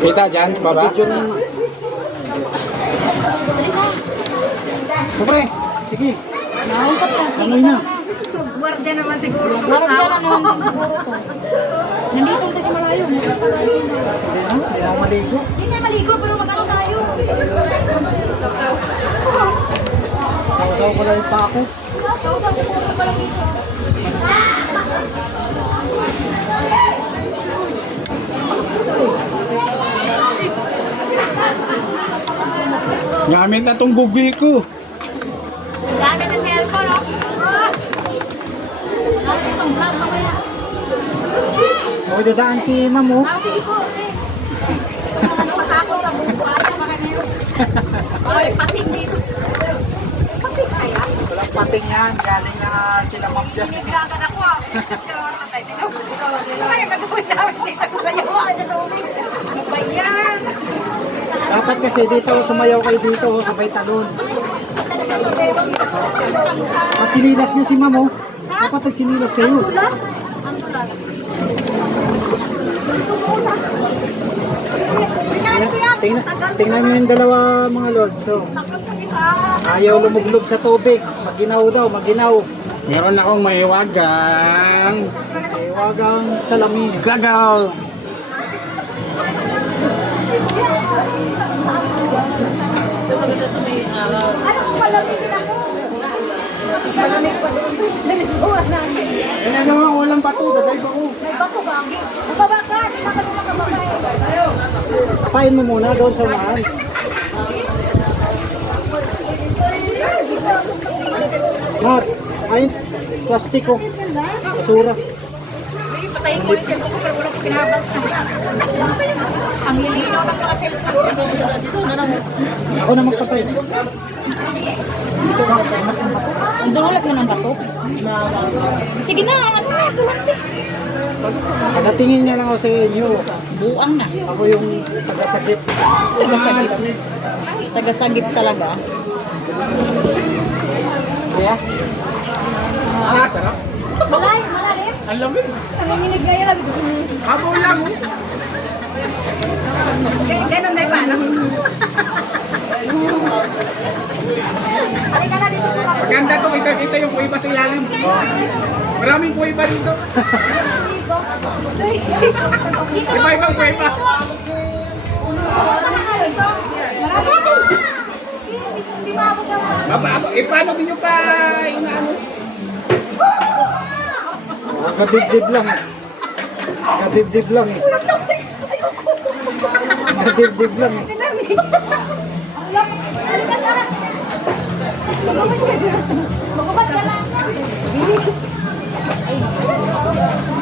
Kita dyan sa baba? Pre, sige. Nausap na. Sige Amoy na. Guardia naman siguro. Guardia na naman din siguro to. Nandito kasi malayo. Hindi na maligo. Hindi na maligo, pero mag-ano tayo. Saw-saw ko lang pa ako. Gamit na tong Google ko. Gamit na cellphone, no? Gamit itong vlog mamaya. O, dadaan si ma'am, oh. Sige po, eh. Matakot sa buko. Ayaw makanero. Ay, pating dito. Pating kaya? Walang pating yan. Galing na sila ma'am dyan. Hinigragan ako, ah. Ay, nagawin namin dito ko sa iyo. Ano ba yan? Dapat kasi dito, sumayaw kayo dito, oh, sabay talon. At sinilas niya si ma'am, oh. Dapat nagsinilas kayo. Tulas? Ang tulas. Tingnan niyo yung dalawa mga lords. So, ayaw lumuglog sa tubig. Maginaw daw, maginaw. Meron akong maiwagang. Maiwagang salamin. Gagaw. Ano kung malamig na ko? Malamig pa doon. Nalituan namin. Yan na naman, walang bato. Dagay ba ko? May bato ba? Mababa ka. Hindi na ka doon makababa. Papain mo muna doon sa unahan. Mat, ay, plastiko. Basura. Patayin ko yung cellphone ko pero wala ko kinabang. Ang lilinaw ng mga cellphone. Ako na magpatay. Ang durulas na ng bato. Sige na, ano na, bulante. Pagdatingin niya lang ako sa inyo. Buang na. Ako yung taga-sakit. Tagasagip. Tagasagip talaga. Kaya? Ah, sarap. Malay, malalim. Ang lamig. Nanginginig ngayon lang. Habol lang. Ganun na yung paano. Halika na dito po. Maganda to, kita yung kuiba sa ilalim. Maraming kuiba dito. Iba-ibang kuiba. Hindi maabot na. Paano ninyo pa inaano? Kadibdib lang. Kadibdib lang eh. Kadibdib lang eh. Magubad ka lang.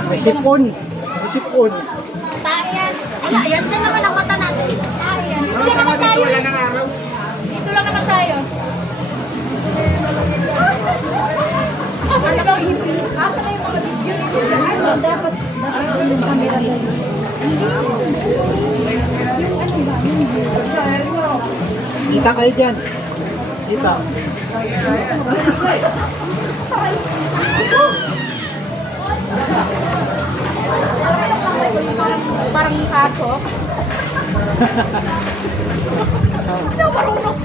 May sipon. May sipon. Tayo yan. Ala, yan din naman ang mata natin. Tayo yan. Dito lang naman tayo. Wala ng araw. Dito lang naman tayo. Asa na bang hindi? Asa na yung mga video? Dapat yung camera doon. Kita kayo dyan. Kita. Parang aso. Hindi ako marunong.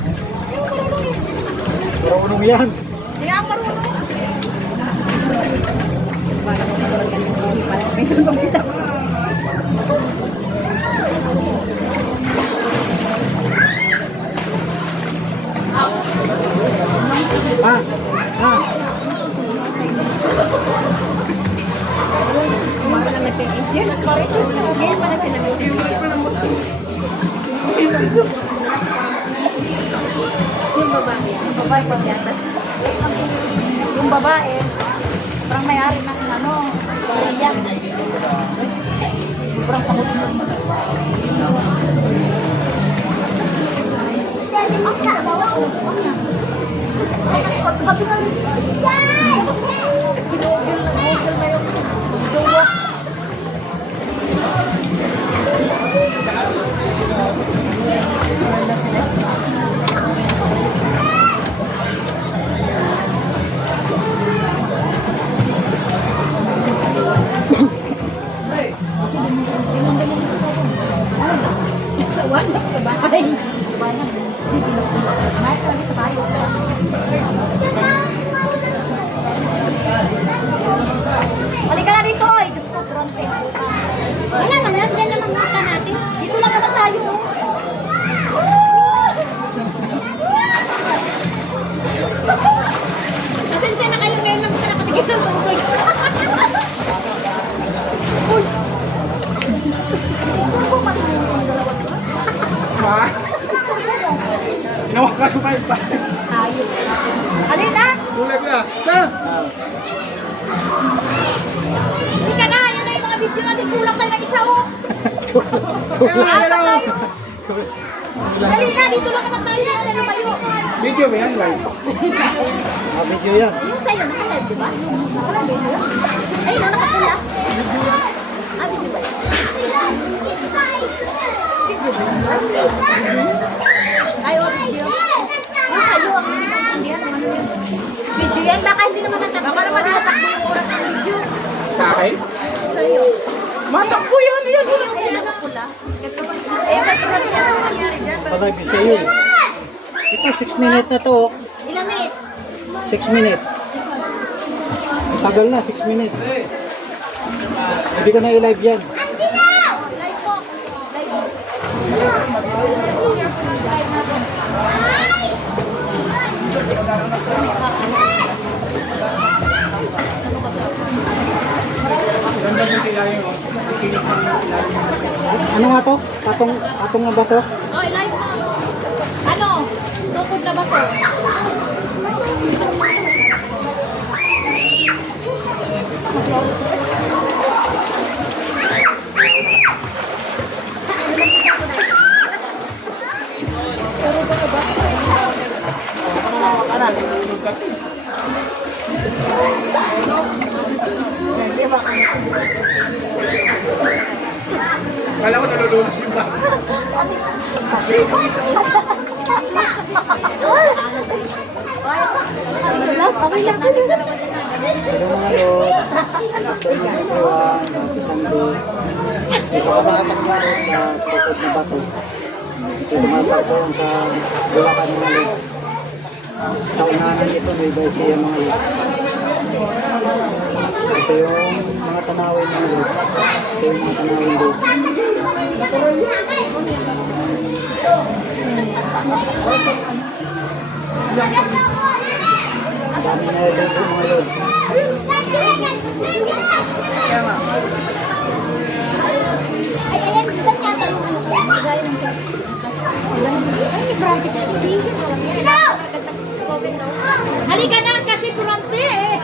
Marunong yan. Hindi ako marunong. May sundong kita. Ha? Ha? Mga lang nag-agent. Marites. Ngayon pa na sila. Yung babae. Yung babae pagyatas. Yung babae. Parang may-ari ng ano. Iyak. Sobrang takot mo. Happy ka. Halika na dito, oy. Diyos ko, fronte. Wala naman yan, dyan naman mata natin. Dito lang naman tayo. Pasensya na kayo ngayon lang ko nakatigil ng tubig. Ha? Inawakan ko pa yung pa. Ayun. Halina. Bulag na. Na! Halika na. Yun na yung mga video natin. Kulang tayo ng isa, oh. Kaya Ata na tayo. Halina. Dito lang naman tayo. Ano kayo? Video ba yan, live? Video yan. Yung sa'yo, naka-live, di ba? Naka-live ba yun? Ayun, no, nakapula. Ah, video ba yun? Video ba yun? Ay, oh, video. Yung sa'yo, ang nakaintindihan naman yun. Video yan, baka hindi naman natakbo. Baka naman natakbo yung oras ng video. Sa akin? Sa'yo. Matakbo yan, yan. Ayun, nakapula. Eh, ba't parang yan ang nangyari dyan? Pag sa iyo. Ito, 6 minutes na to. Ilang minutes? 6 minutes. Tagal na, 6 minutes. Hindi ko na i-live yan. Live po. Live. Ganda mo sila yung ang kinis ng ilalim. Ano nga to? Patong na ba to? Oh, live na. Ano? Tukod na ba to? Kala ko nalulunod yung ba? Hello mga lods. Good morning everyone. Happy Sunday. Dito ka makatakbo sa tukod na bato. Dito matakbo sa Bulacan mga lods. Sa unahan nito may Garcia mga lods. Ito yung mga tanawin mga lods. Ito yung mga tanawin dito. Dami na dito mga lods. Halika na kasi fronte eh.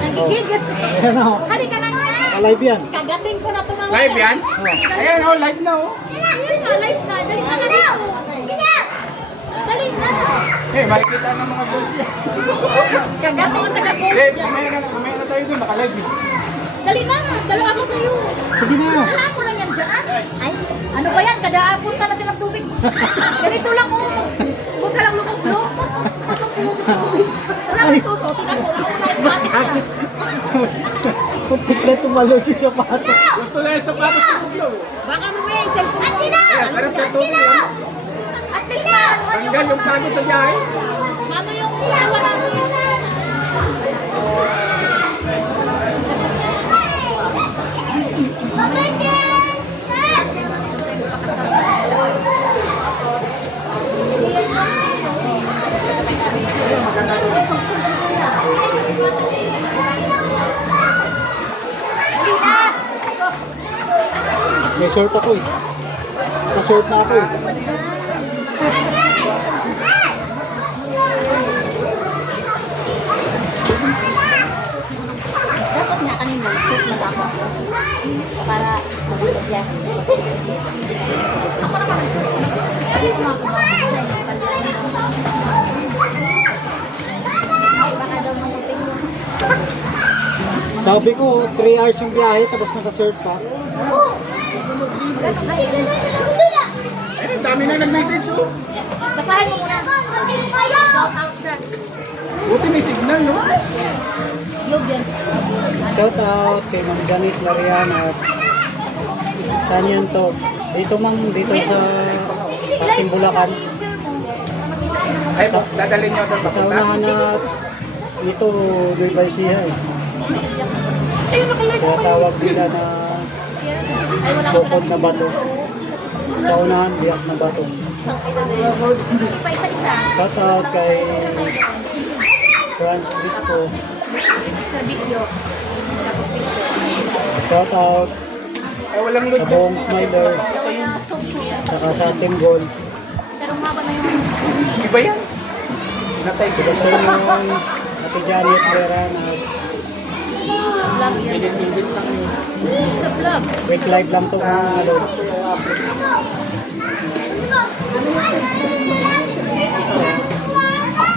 Nagigigil. Ayan o. Halika na nga. Live yan. Kagating ko na tumawa. Live yan? Oh. Ayan, oh, live na, oh. Live na. Dali ka na dito. Dali na. Eh, makikita ng mga girls yan. Kagating ko taga-post Eh, dyan. mamaya na tayo dun, naka-live. Dali na. Dalawa ko kayo. Sige na. Wala ko lang yan dyan. Ay, ano ba yan? Kada punta natin ng tubig. Ganito lang oh. Huwag ka lang lumog-log. Wala kang tubig. Tingnan mo. Wala kang sapatos niya. Kuntik na tumalo si sapatos. Gusto na yung sapatos ng buglo. Baka mamaya yung cellphone mo. Kaya, sarap ng tubig lang. At least man. Tanggal yung pagod sa biyahe. Ano yung wala May short ako eh. Naka-short na ako eh. dapat nga kanina shoot na ako para magulat yan. Ako naman. Ay, baka daw mamuting mo. Sabi ko, 3 hours yung biyahe tapos naka-short pa. Eh, dami na nag-message, oh. Basahin mo muna. Shout out na. Buti may signal, no? Globe yan. Shout out kay Ma'am Janet Larianas. Saan yan to? Dito mang, dito sa Parking Bulacan. Ay, dadalhin nyo doon Sa papunta? unahan na ito, Nueva Ecija eh. Kaya tawag nila na Ay, wala ko bukod na bato. Sa unahan, biyak na bato. pa isa-isa. Shout out kay Franz Bispo. Sa video. Shout out Ay, walang load sa buong Smiler. Saka sa Team Goals. Pero nga ba na yung Iba yan. Natay ko. Ito yung Ate Janet Veranas. vlog yan? Edit lang yun. Sa vlog. Quick live lang to mga lods.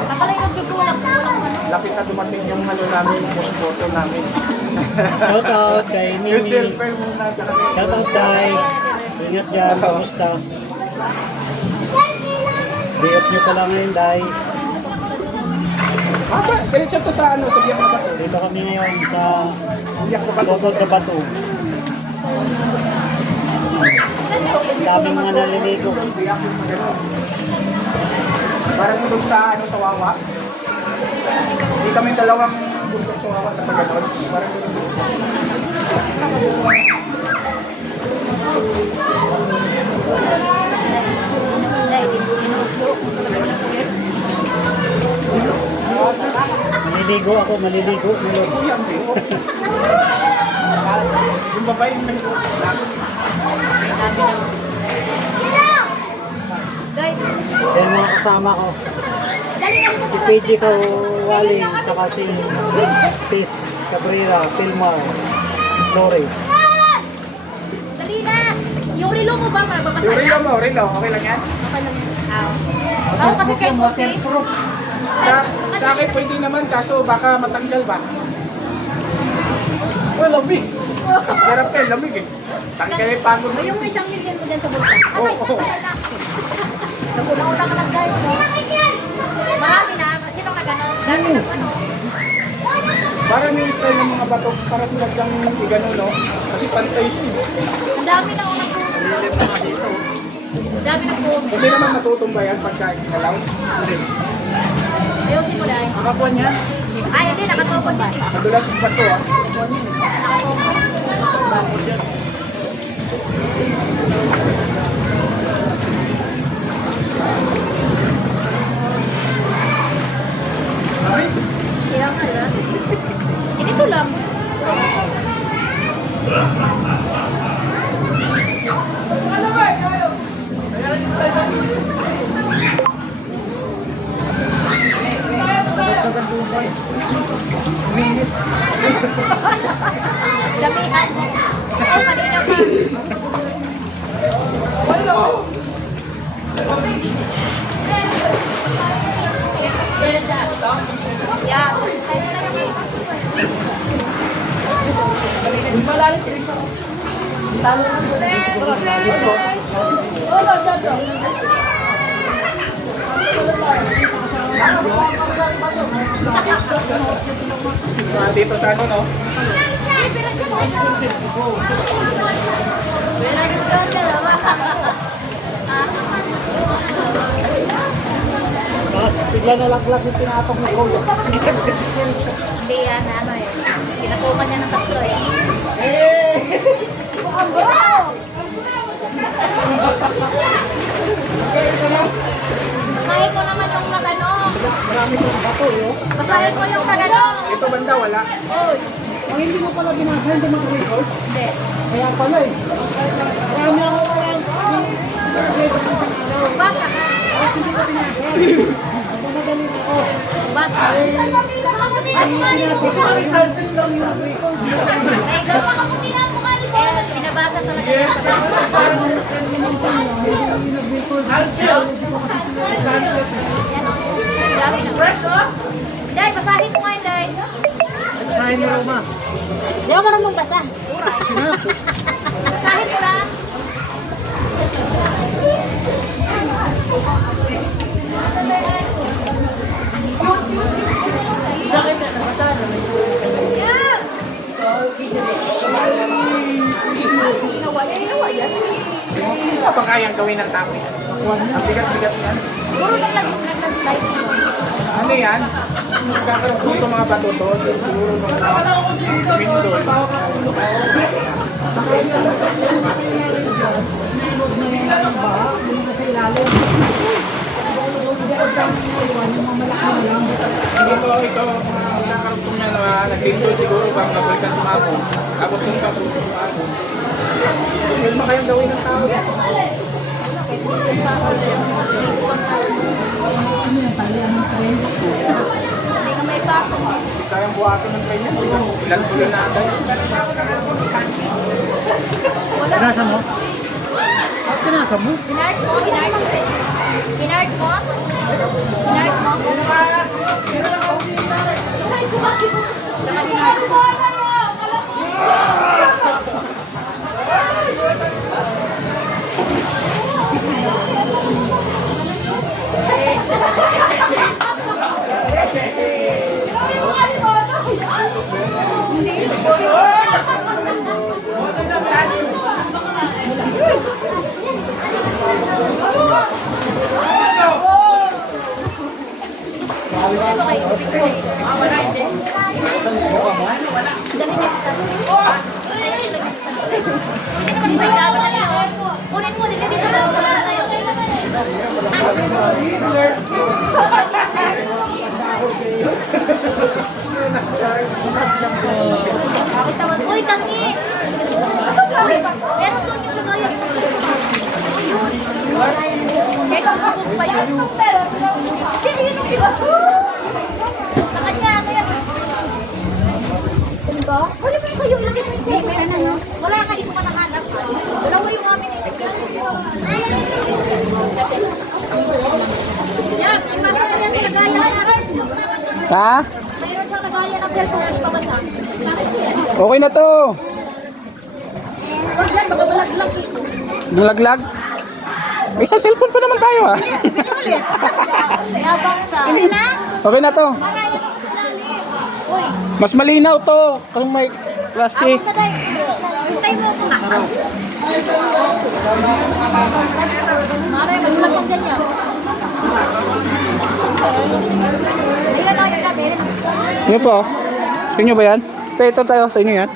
Akala yung nagkukulang. Kulang ano. Lapit na dumating yung ano namin, post photo namin. Shout out kay Yung Mimi. silver muna. tsaka yung- Shout out Dai. Ingat dyan, kamusta? Diop nyo pala ngayon, Dai. Ah, ba? Diretso to sa ano, sa biyak na bato. Dito kami ngayon sa Biyak na bato. Bukod na Bato. Ang daming mga naliligo. Biyak yung gano'n. Parang doon sa ano, sa Wawa. Hindi kami dalawang bundok sa Wawa na gano'n. Parang doon. Ay, dinutlo. Maliligo ako, maliligo. Lods. Siyempre. Yung babae yung may Kaya yung mga kasama ko. Si PJ Kawaling, tsaka si Tis Cabrera, Pilmar, Flores. Dali na! Yung relo mo ba? Mababasa Yung relo yan? mo, relo. Okay lang yan? Okay lang yan. Ako kasi kahit okay. Sa akin pwede naman, kaso baka matanggal ba? Oh, lamig. Sarap eh, lamig eh. Tanggal yung pagod mo. Yung 1 million ko dyan sa bulsa. Oo, Ay, oo. naguna-una ka lang guys. No? Marami na. Sino ka gano'n? Dami na ano. Parang yung style ng mga bato, para sila lang igano, no? Kasi pantay siya. Ang dami na unang Lilim mga dito. Ang dami na comment. Hindi naman matutumba yan pagka inalaw. Hindi. Ayusin mo dahil. Nakakuan yan? Ay, hindi. Nakatupad din. Madulas yung bato, ah. Nakatupad. Ay, Kaya nga, diba? Ganito lang. Damihan. Oh, kanina pa. Yeah. dito sa ano, no? Tapos bigla nalaglag yung tinatok ni Kuya. Hindi yan, ano eh. Pinakuman niya ng tatlo eh. Basahin mo naman yung nagano. Marami kong bato, yo. Basahin mo yung nagano. Ito banda, wala. Oy. Ang hindi mo pala binasa, hindi mo record. Hindi. Kaya pala eh. Marami ako parang Basta ka. hindi ko binasa. Ako magaling ako. Basta. Ang pinasa ko ay something lang yung record. Ay, kaya pinabasa talaga niya sa dami na. Day, basahin mo nga, Day. Sahin mo, Roma. Hindi ako marunong magbasa. Basahin mo lang. Bakit na nabasa? Yeah! Nawala yan. nga ba kayang gawin ng tao yan? Ang bigat-bigat yan. Siguro nung nag-slide mo. Ano yan? Magkakaroon po itong mga bato doon. Siguro nung windol. Hindi po ito, mga karugtong na naglindol siguro bang nabalikan sumabog. Tapos nung kapag sumabog. Pwede ba kayang gawin ng tao yan? Hindi ka may pasok. Hindi kayang buhatin ng train yan. Ilan tuloy na agad. Pinasa mo? Ah, pinasa mo? Hinart mo? Hinart mo? Hinart mo? Hinart mo? Tsaka hinart mo? Kunin mo, dito dito tayo. Uy, tangi! Uy, meron doon yung lagayan. Kaya kapag pa yun. Kaya yun ang bigat. Sa kanya, ano yan? Diba? Wala pa kayo, ilagay mo yung face. Wala ka, di ko manahanap. Dalawa yung amin eh. Yan, ipasok mo yan sa lagayan. Ha? Mayroon siyang lagayan ng cellphone, di pa basa. Bakit ko yan? Okay na to. Huwag yan, baka balaglag eh. Nalaglag? May sa cellphone pa naman tayo ah. Yabang ka. Hindi na? Okay na to. Marami na sa lalim. Uy, Mas malinaw to kung may plastic. ako ka tayo. Hintay mo ako na. Maray, magulas ang ganyan. Ayan ang gabi. Ano po? Sa inyo ba yan? Ito tayo, sa inyo yan.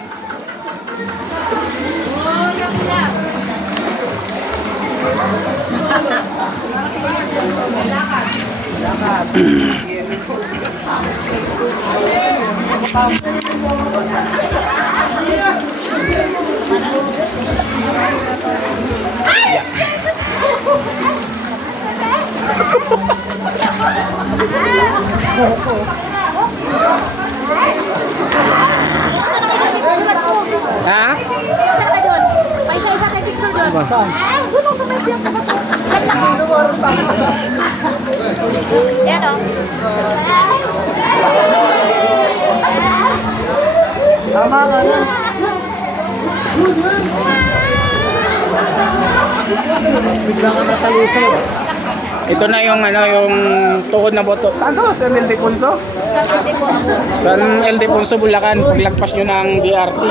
Ha? Picture ka doon. Paisa-isa tayo picture doon. Doon ako sa may biyang kabata. Yan o. Tama ka na. Bigla ka natalisay. Ito na yung ano, yung tukod na boto. Saan to? San Ildefonso? San Ildefonso, Bulacan. Paglagpas nyo ng DRT.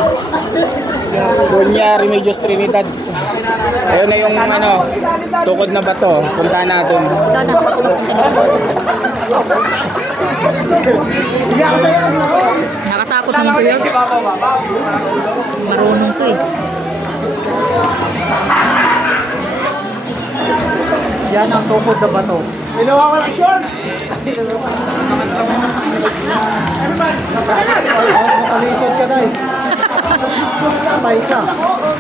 Doña Remedios Trinidad. Ayun na yung ano, tukod na bato. Punta natin. Ikaw na. Nakatakot naman to yun. Marunong to eh. Yan ang tukod na bato. Inawawala-aksyon! Tapos matalisod ka na eh. Patay ka.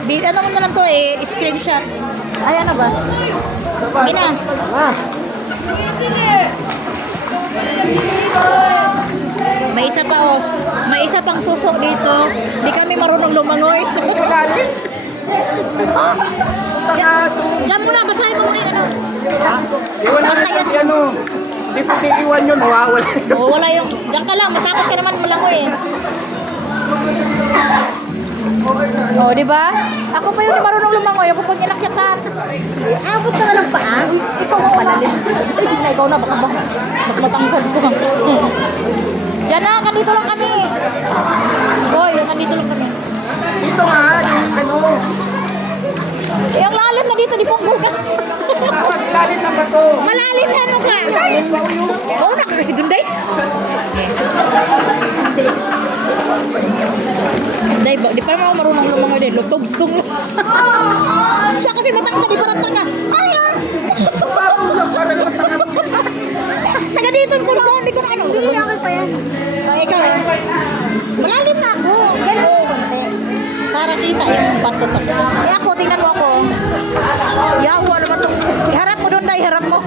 Ano mo na lang to eh, screenshot. Ay, ano ba? Gina. Ah, May isa pa oh. May isa pang susok dito. Hindi kami marunong lumangoy. Diyan mo na, basahin mo muna yung ano. Iwan na natin si ano. Hindi pa iiwan yun, mawawala yun. Oh, wala yung, diyan ka lang, matakot ka naman malangoy eh. Oh, di ba? Ako pa yun yung marunong lumangoy, ako pag inakyatan. Abot ka na lang paa. Ikaw ang palalim. Na ikaw na, baka mas matangkad ko. Diyan na, nandito lang kami. Boy, nandito lang kami. Dito nga, yung ano. Eh, ang lalim na dito, di pong malalim na ano ka. Oo na ka kasi dun, day. Day, di pa naman ako marunong lumangoy din. Lutog-tong lang. Siya kasi matangka, di parang tanga. Ano yan? Taga dito ko naman, hindi ko na ano. Hindi, okay pa yan. O, ikaw. Malalim na ako. Ganun. Para kita yung bato sa eh ako, tingnan mo ako. Yawa naman itong. Iharap mo doon, day. Harap mo.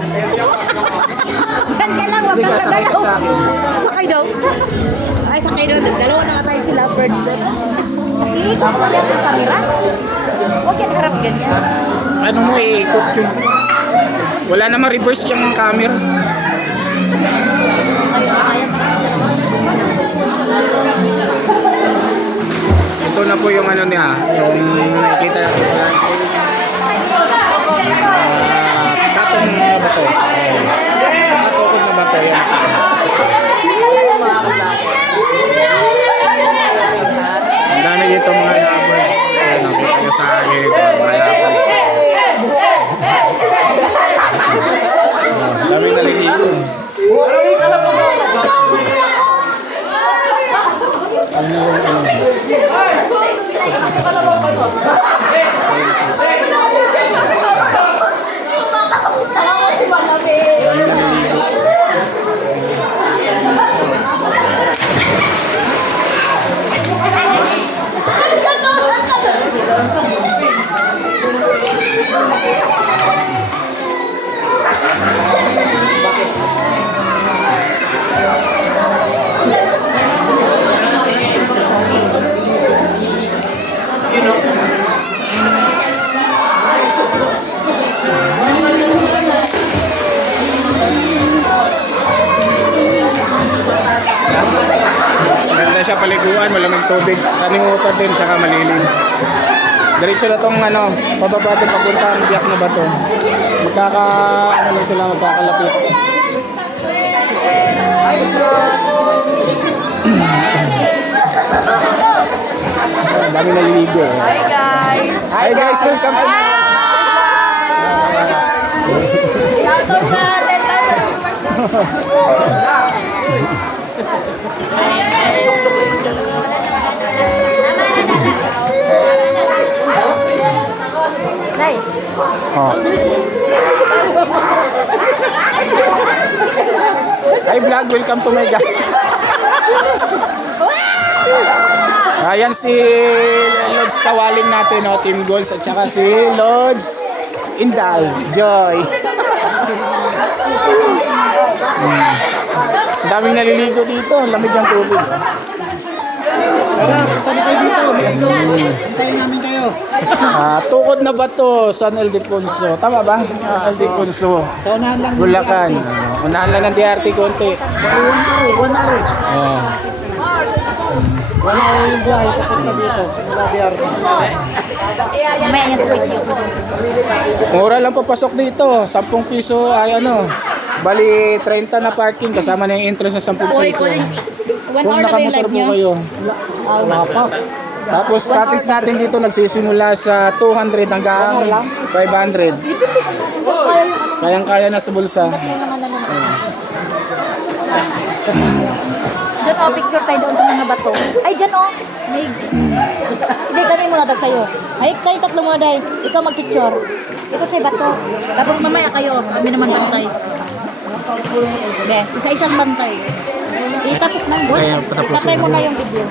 Diyan ka lang, wag Hindi kang ka sakay ka sa akin. Sakay daw. Ay, sakay daw. Dalawa na nga tayo sila birds doon. Iikot mo yan yung camera. Huwag yan harap ganyan. Ano mo, iikot yung... Wala namang reverse yung camera. Ito na po yung ano niya, yung nakikita natin. Katong na ba to? Katukod na ba to? Yan. Ang dami dito mga lovers. Ayan, nakita nyo sa akin ito, mga lovers. Sabi na lang dito. Ano yung ano? Maganda siya paliguan, malamig tubig, running water din, saka malilim. Diretso na tong ano, pababa din papunta ang biyak na bato. Ano lang sila, magkakalapit. Ang dami naliligo. Hi guys. Hi guys, welcome to Shoutout sa 10,000. Day. Oh. Hi vlog, welcome to my guys. Ayan si Lods Kawaling natin, no? Team Goals, at saka si Lods Indal, Joy. Ang daming naliligo dito, ang lamig ng tubig. Tara, punta na kayo dito. Hintayin namin kayo. Tukod na ba to? San Ildefonso. Tama ba? San Ildefonso. Sa unahan lang. Bulacan. Unahan lang ng DRT konti. 1 hour. Oh. 1 hour yung biyahe papunta dito. Mula DRT. May yung tweet niyo. Mura lang papasok dito. 10 piso ay ano. Bali 30 na parking kasama na yung entrance na 10 piso. 1 Kung hour na ba yung nakamotor live po niyo? kayo. Wala pa. Tapos cuttings natin dito nagsisimula sa 200 hanggang 500. Kayang-kaya na sa bulsa. Doon oh, picture tayo doon sa mga bato. Ay, dyan oh. May... Hindi, kami muna daw sa'yo. Ay, kayo tatlo muna dahil. Ikaw mag-picture. Ikaw sa'yo bato. Tapos mamaya kayo. Kami naman bantay. Be, isa-isang bantay. Tapos nang good. Kaya, patapusin Tatay mo mo. na yung video.